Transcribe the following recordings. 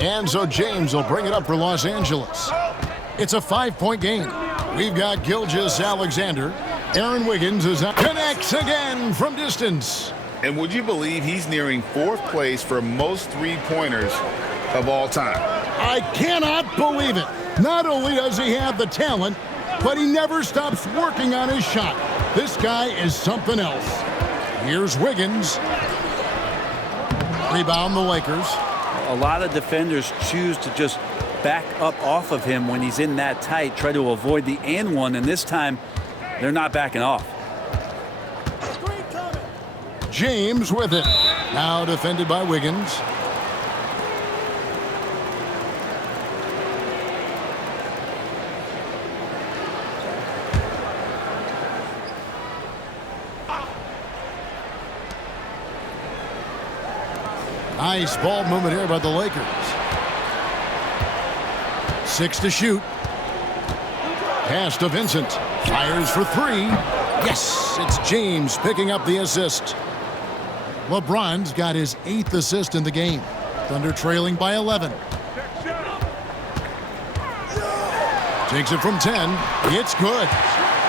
And so James will bring it up for Los Angeles. It's a 5-point game. We've got Gilgeous-Alexander. Aaron Wiggins is up. Connects again from distance. And would you believe he's nearing 4th place for most three-pointers of all time? I cannot believe it. Not only does he have the talent, but he never stops working on his shot. This guy is something else. Here's Wiggins. Rebound the Lakers. A lot of defenders choose to just back up off of him when he's in that tight, try to avoid the and one, and this time they're not backing off. James with it. Now defended by Wiggins. Nice ball movement here by the Lakers. 6 to shoot. Pass to Vincent. Fires for 3. Yes, it's James picking up the assist. LeBron's got his 8th assist in the game. Thunder trailing by 11. Takes it from 10. It's good.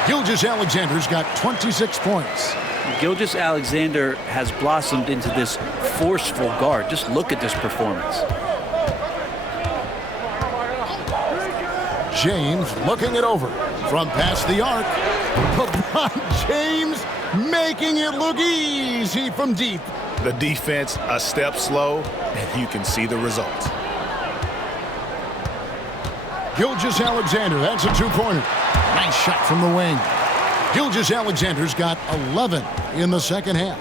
Gilgeous-Alexander's got 26 points. Gilgeous-Alexander has blossomed into this forceful guard. Just look at this performance. James looking it over from past the arc. LeBron James making it look easy from deep. The defense a step slow, and you can see the results. Gilgeous-Alexander, that's a 2-pointer. Nice shot from the wing. Gilgeous-Alexander's got 11 in the second half.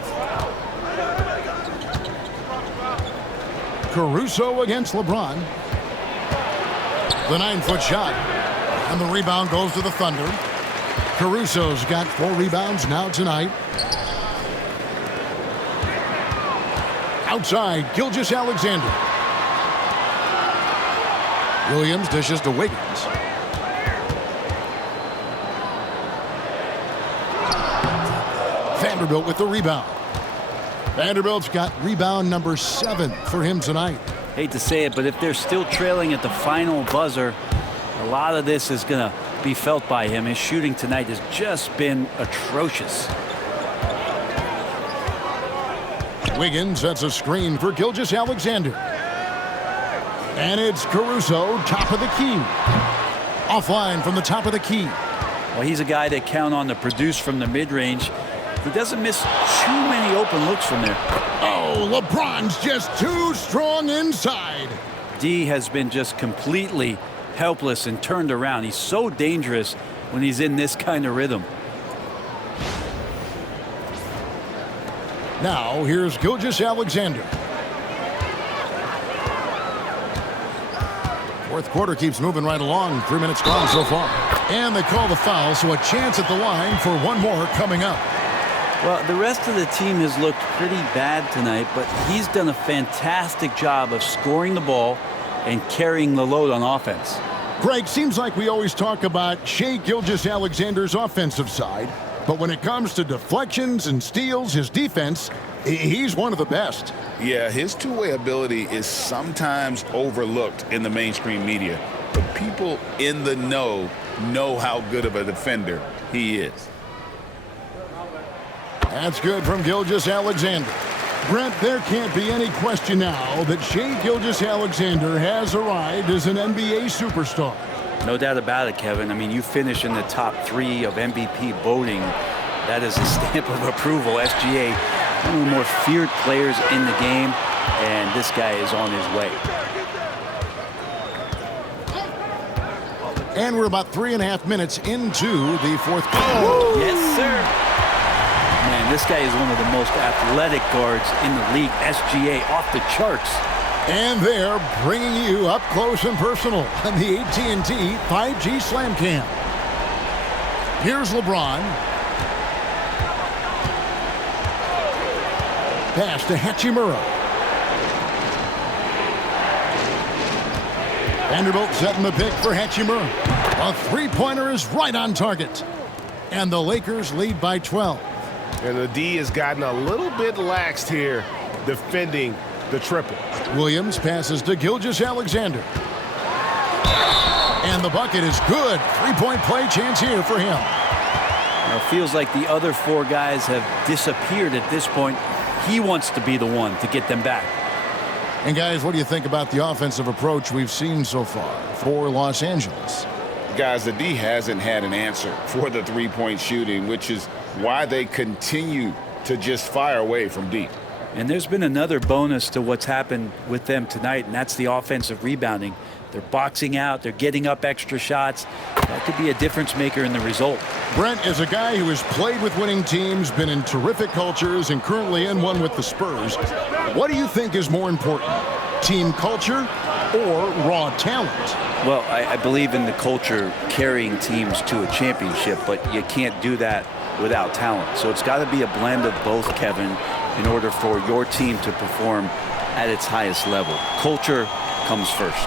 Caruso against LeBron. The 9-foot shot. And the rebound goes to the Thunder. Caruso's got 4 rebounds now tonight. Outside, Gilgeous-Alexander. Williams dishes to Wiggins. Vanderbilt with the rebound. Vanderbilt's got rebound number 7 for him tonight. Hate to say it, but if they're still trailing at the final buzzer, a lot of this is going to be felt by him. His shooting tonight has just been atrocious. Wiggins sets a screen for Gilgeous-Alexander. And it's Caruso, top of the key. Offline from the top of the key. Well, he's a guy that count on to produce from the mid-range. He doesn't miss too many open looks from there. Oh, LeBron's just too strong inside. D has been just completely helpless and turned around. He's so dangerous when he's in this kind of rhythm. Now, here's Gilgeous-Alexander. Fourth quarter keeps moving right along. 3 minutes gone so far. And they call the foul, so a chance at the line for one more coming up. Well, the rest of the team has looked pretty bad tonight, but he's done a fantastic job of scoring the ball and carrying the load on offense. Greg, seems like we always talk about Shai Gilgeous-Alexander's offensive side, but when it comes to deflections and steals, his defense, he's one of the best. Yeah, his two-way ability is sometimes overlooked in the mainstream media, but people in the know how good of a defender he is. That's good from Gilgeous-Alexander. Brent, there can't be any question now that Shai Gilgeous-Alexander has arrived as an NBA superstar. No doubt about it, Kevin. I mean, you finish in the top 3 of MVP voting. That is a stamp of approval. SGA, one of the more feared players in the game, and this guy is on his way. And we're about 3.5 minutes into the fourth quarter. Yes, sir. Man, this guy is one of the most athletic guards in the league. SGA off the charts. And they're bringing you up close and personal on the AT&T 5G Slam Cam. Here's LeBron. Pass to Hachimura. Vanderbilt setting the pick for Hachimura. A three-pointer is right on target. And the Lakers lead by 12. And the D has gotten a little bit laxed here defending the triple. Williams passes to Gilgeous-Alexander. And the bucket is good. Three-point play chance here for him. Now, it feels like the other four guys have disappeared at this point. He wants to be the one to get them back. And guys, what do you think about the offensive approach we've seen so far for Los Angeles? Guys, the D hasn't had an answer for the three-point shooting, which is why they continue to just fire away from deep. And there's been another bonus to what's happened with them tonight, and that's the offensive rebounding. They're boxing out. They're getting up extra shots. That could be a difference maker in the result. Brent is a guy who has played with winning teams, been in terrific cultures, and currently in one with the Spurs. What do you think is more important, team culture or raw talent? Well, I believe in the culture carrying teams to a championship, but you can't do that without talent. So it's got to be a blend of both, Kevin, in order for your team to perform at its highest level. Culture comes first.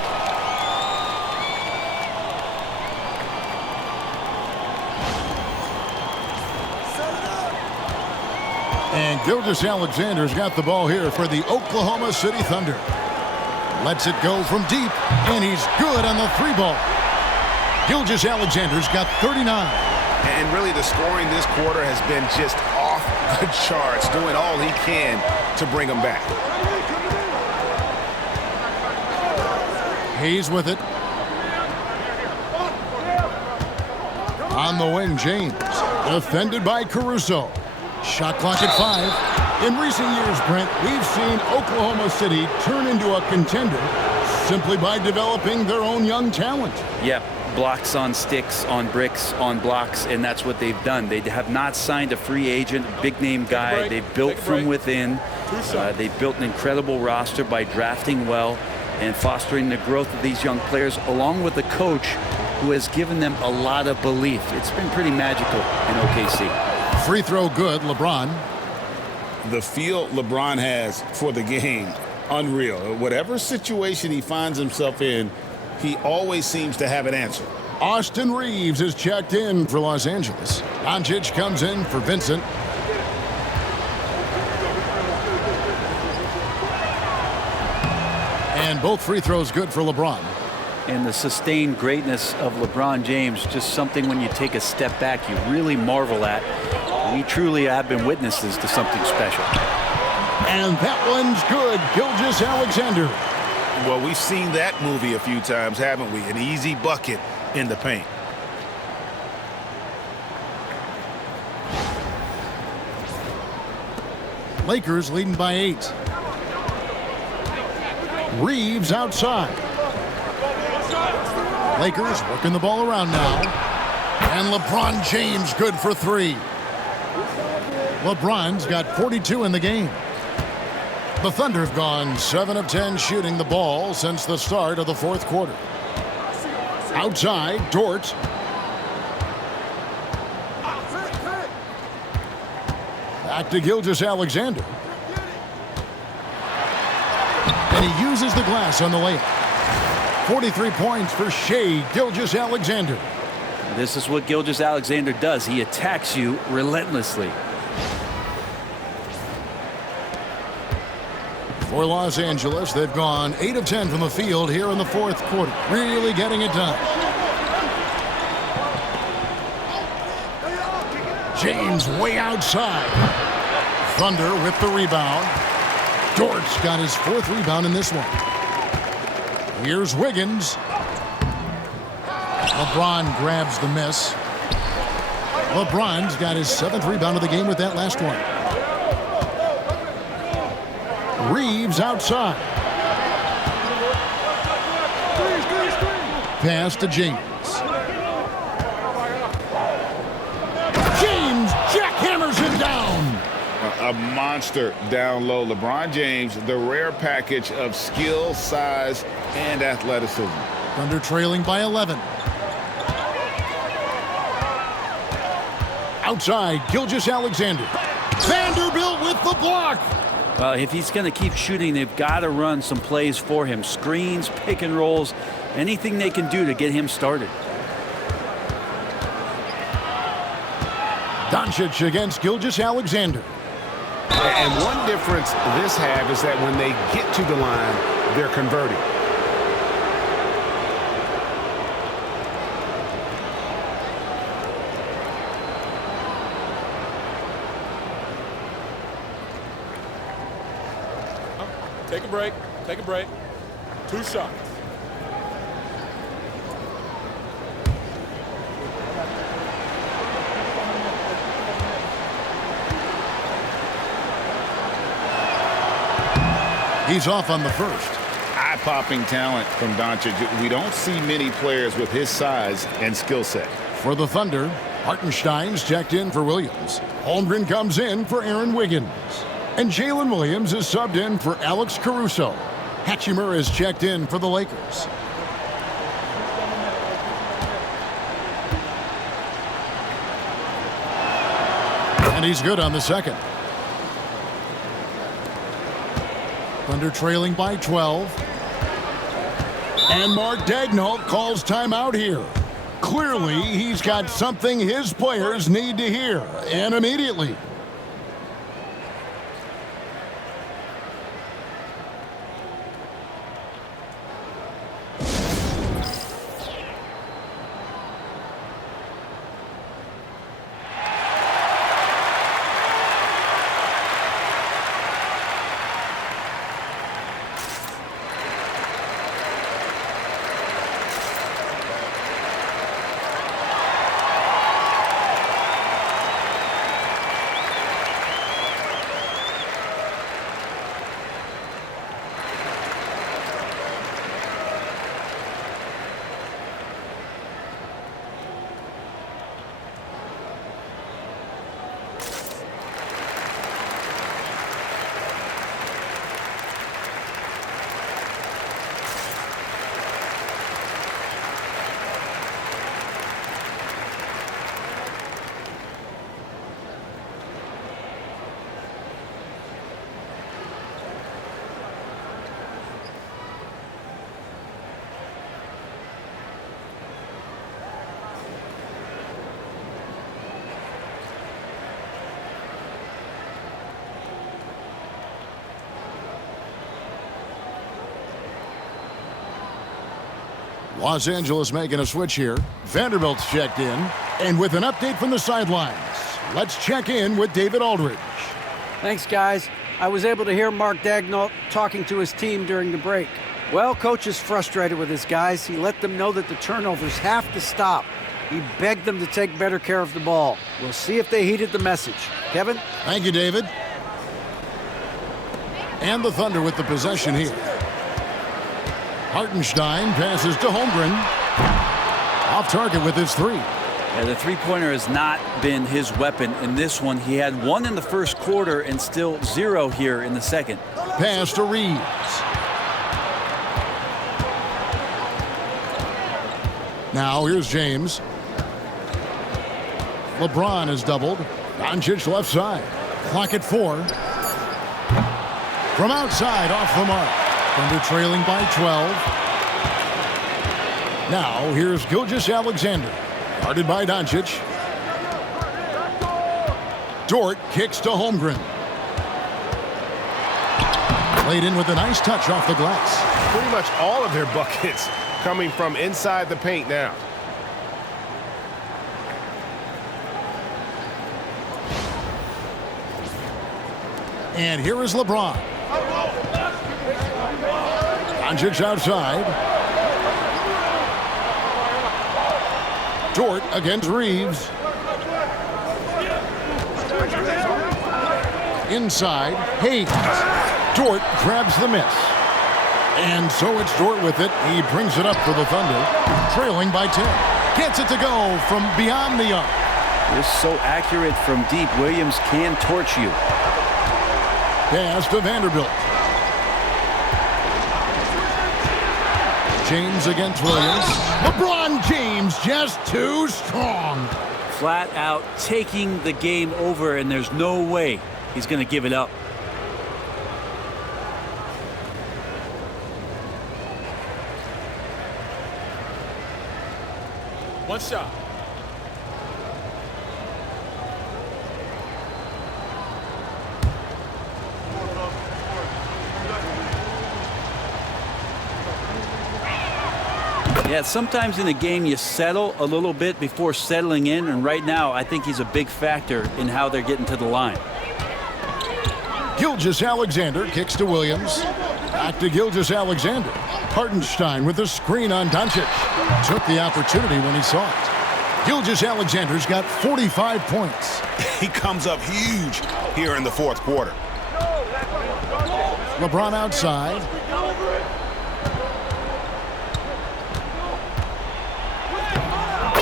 And Gilgeous-Alexander's got the ball here for the Oklahoma City Thunder. Lets it go from deep, and he's good on the three ball. Gilgeous-Alexander's got 39. And really the scoring this quarter has been just off the charts, doing all he can to bring them back. Hayes with it. On the wing, James. Defended by Caruso. Shot clock at 5. In recent years, Brent, we've seen Oklahoma City turn into a contender simply by developing their own young talent. Yep, blocks on sticks, on bricks, on blocks, and that's what they've done. They have not signed a free agent, big-name guy. They've built from within. They've built an incredible roster by drafting well and fostering the growth of these young players, along with a coach who has given them a lot of belief. It's been pretty magical in OKC. Free throw good, LeBron. The feel LeBron has for the game, unreal. Whatever situation he finds himself in, he always seems to have an answer. Austin Reeves is checked in for Los Angeles. Doncic comes in for Vincent. And both free throws good for LeBron. And the sustained greatness of LeBron James, just something when you take a step back, you really marvel at. We truly have been witnesses to something special. And that one's good. Gilgeous-Alexander. Well, we've seen that movie a few times, haven't we? An easy bucket in the paint. Lakers leading by 8. Reeves outside. Lakers working the ball around now. And LeBron James good for 3. LeBron's got 42 in the game. The Thunder have gone 7 of 10 shooting the ball since the start of the fourth quarter. Outside, Dort. Back to Gilgeous-Alexander. And he uses the glass on the layup. 43 points for Shai Gilgeous-Alexander. This is what Gilgeous-Alexander does. He attacks you relentlessly. For Los Angeles, they've gone 8 of 10 from the field here in the fourth quarter. Really getting it done. James way outside. Thunder with the rebound. Dort's got his 4th rebound in this one. Here's Wiggins. LeBron grabs the miss. LeBron's got his 7th rebound of the game with that last one. Reeves outside. Pass to James. James jackhammers him down. A monster down low. LeBron James, the rare package of skill, size, and athleticism. Thunder trailing by 11. Outside, Gilgeous-Alexander. Vanderbilt with the block. Well, if he's going to keep shooting, they've got to run some plays for him. Screens, pick and rolls, anything they can do to get him started. Doncic against Gilgeous-Alexander. And one difference this half is that when they get to the line, they're converting. Take a break. Take a break. 2 shots. He's off on the first. Eye-popping talent from Doncic. We don't see many players with his size and skill set. For the Thunder, Hartenstein's checked in for Williams. Holmgren comes in for Aaron Wiggins. And Jalen Williams is subbed in for Alex Caruso. Hachimura is checked in for the Lakers. And he's good on the second. Thunder trailing by 12. And Mark Daigneault calls timeout here. Clearly, he's got something his players need to hear, and immediately. Los Angeles making a switch here. Vanderbilt's checked in. And with an update from the sidelines, let's check in with David Aldridge. Thanks, guys. I was able to hear Mark Daigneault talking to his team during the break. Well, coach is frustrated with his guys. He let them know that the turnovers have to stop. He begged them to take better care of the ball. We'll see if they heeded the message. Kevin? Thank you, David. And the Thunder with the possession here. Hartenstein passes to Holmgren. Off target with his three. Yeah, the three-pointer has not been his weapon in this one. He had 1 in the first quarter and still 0 here in the second. Pass to Reeves. Now here's James. LeBron is doubled. Doncic left side. Clock at 4. From outside, off the mark. Thunder trailing by 12. Now here's Gilgeous-Alexander. Guarded by Doncic. Dort kicks to Holmgren. Played in with a nice touch off the glass. Pretty much all of their buckets coming from inside the paint now. And here is LeBron. Doncic outside. Dort against Reeves. Inside, Hayes. Dort grabs the miss. And so it's Dort with it. He brings it up for the Thunder, trailing by 10. Gets it to go from beyond the arc. They're so accurate from deep. Williams can torch you. Pass to Vanderbilt. James against Williams. LeBron James just too strong. Flat out taking the game over, and there's no way he's going to give it up. One shot. Yeah, sometimes in a game you settle a little bit before settling in, and right now I think he's a big factor in how they're getting to the line. Gilgeous-Alexander kicks to Williams. Back to Gilgeous-Alexander. Hartenstein with the screen on Doncic. Took the opportunity when he saw it. Gilgeous-Alexander's got 45 points. He comes up huge here in the fourth quarter. LeBron outside.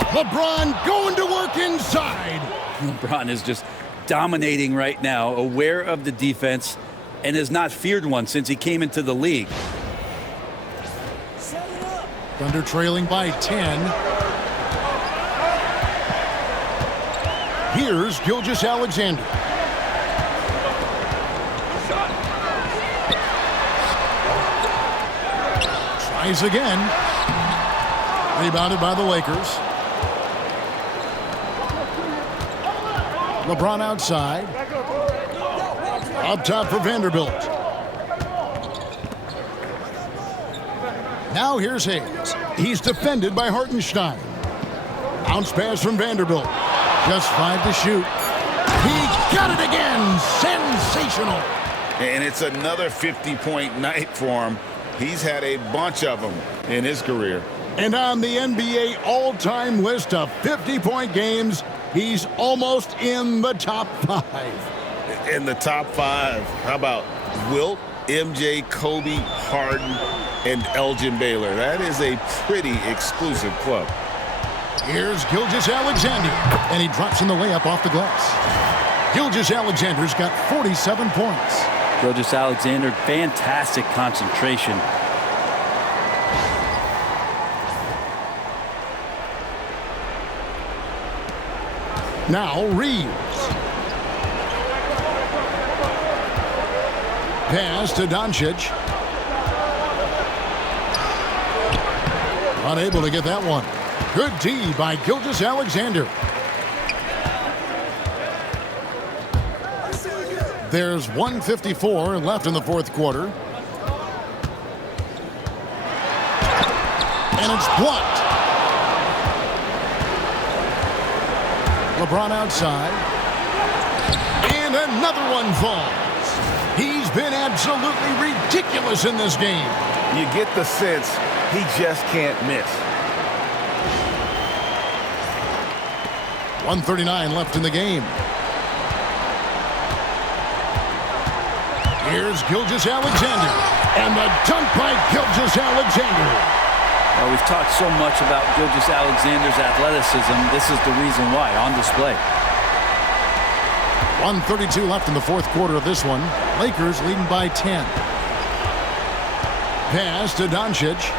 LeBron going to work inside. LeBron is just dominating right now, aware of the defense, and has not feared one since he came into the league. Thunder trailing by 10. Here's Gilgeous-Alexander. Tries again. Rebounded by the Lakers. LeBron outside. Up top for Vanderbilt. Now here's Hayes. He's defended by Hartenstein. Bounce pass from Vanderbilt. Just 5 to shoot. He got it again. Sensational. And it's another 50-point night for him. He's had a bunch of them in his career. And on the NBA all-time list of 50-point games, he's almost in the top 5. In the top 5, how about Wilt, MJ, Kobe, Harden, and Elgin Baylor? That is a pretty exclusive club. Here's Gilgeous-Alexander, and he drops in the layup off the glass. Gilgeous-Alexander's got 47 points. Gilgeous-Alexander, fantastic concentration. Now Reeves. Pass to Doncic. Unable to get that one. Good D by Gilgeous-Alexander. There's 1:54 left in the fourth quarter. And it's blocked. LeBron outside. And another one falls. He's been absolutely ridiculous in this game. You get the sense he just can't miss. 1:39 left in the game. Here's Gilgeous-Alexander. And the dunk by Gilgeous-Alexander. Well, we've talked so much about Gilgeous-Alexander's athleticism. This is the reason why, on display. 1:32 left in the fourth quarter of this one. Lakers leading by 10. Pass to Doncic.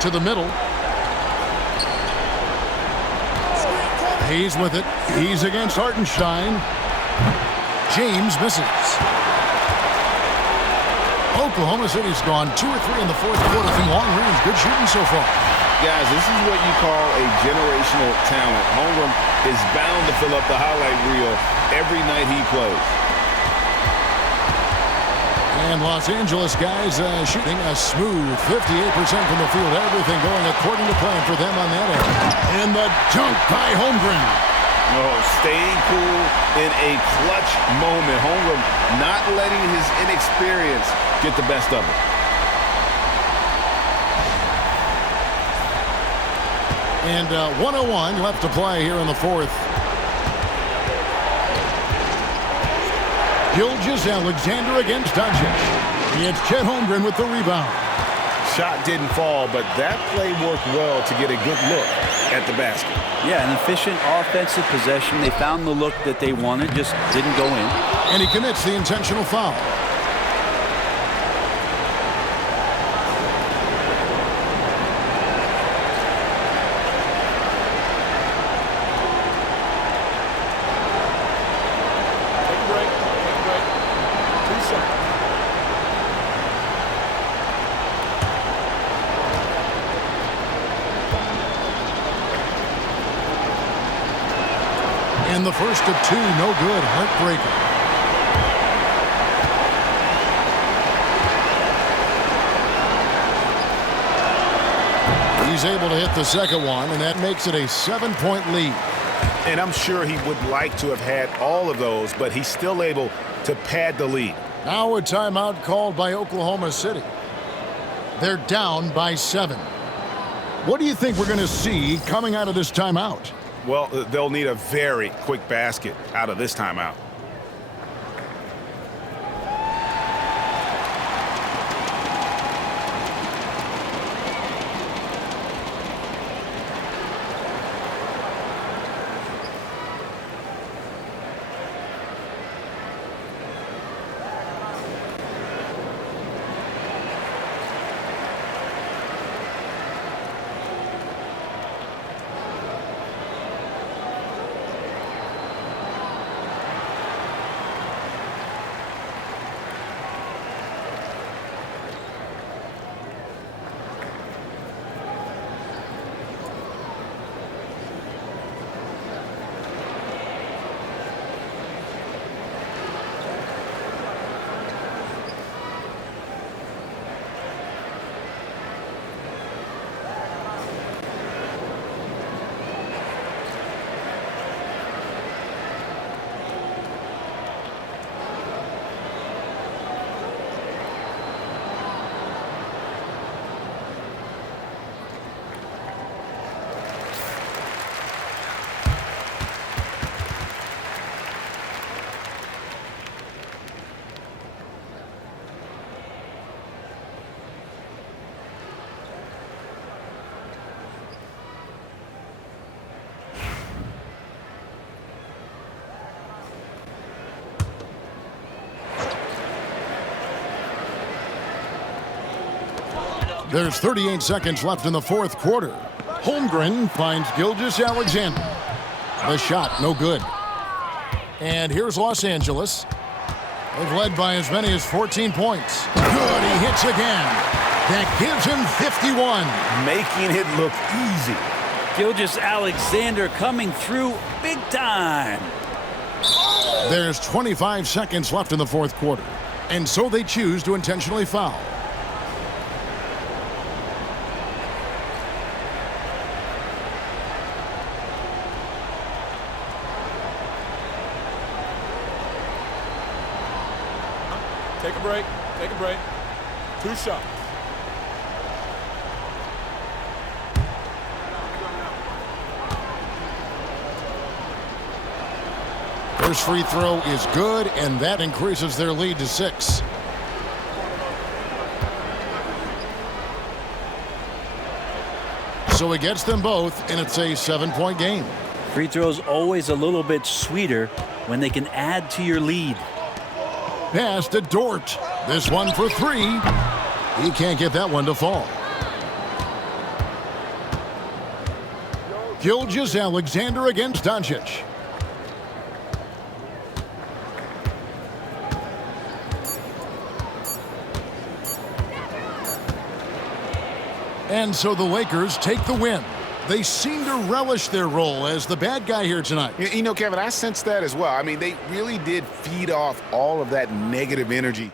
To the middle. He's with it. He's against Hartenstein. James misses. Oklahoma City's gone 2 or 3 in the fourth quarter from long range. Good shooting so far. Guys, this is what you call a generational talent. Holmgren is bound to fill up the highlight reel every night he plays. And Los Angeles guys shooting a smooth 58% from the field. Everything going according to plan for them on that end. And the dunk by Holmgren. Oh, staying cool in a clutch moment. Holmgren not letting his inexperience get the best of him. And 1:01 left to play here in the fourth. Gilgeous-Alexander against Doncic. It's Chet Holmgren with the rebound. Shot didn't fall, but that play worked well to get a good look at the basket. Yeah, an efficient offensive possession. They found the look that they wanted, just didn't go in. And he commits the intentional foul. And the first of 2, no good. Heartbreaker. He's able to hit the second one, and that makes it a 7-point lead. And I'm sure he would like to have had all of those, but he's still able to pad the lead. Now a timeout called by Oklahoma City. They're down by 7. What do you think we're going to see coming out of this timeout? Well, they'll need a very quick basket out of this timeout. There's 38 seconds left in the fourth quarter. Holmgren finds Gilgeous-Alexander. The shot, no good. And here's Los Angeles. They've led by as many as 14 points. Good, he hits again. That gives him 51. Making it look easy. Gilgeous-Alexander coming through big time. There's 25 seconds left in the fourth quarter. And so they choose to intentionally foul. Take a break. Take a break. 2 shots. First free throw is good, and that increases their lead to 6. So he gets them both, and it's a 7-point game. Free throws always a little bit sweeter when they can add to your lead. Pass to Dort. This one for 3. He can't get that one to fall. Gilgeous-Alexander against Doncic. And so the Lakers take the win. They seem to relish their role as the bad guy here tonight. You know, Kevin, I sense that as well. I mean, they really did feed off all of that negative energy